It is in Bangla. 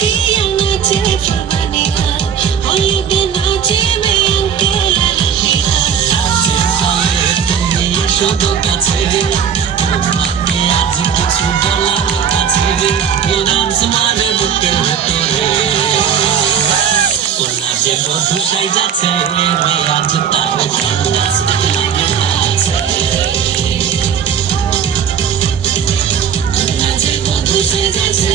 दिया नाचे फवानिया हॉलिडे नाचे में अंकल आलमिया नाचे पाले তুমি শুধু কাছে তোমাকে আজ কিছু বলার কাছে ডান্স মারে বুকের ভেতরে কোনা যে বধু সাই যাচ্ছে রে আজ তার ডান্স লাগে নাচে কোনা যে বধু সাই যাচ্ছে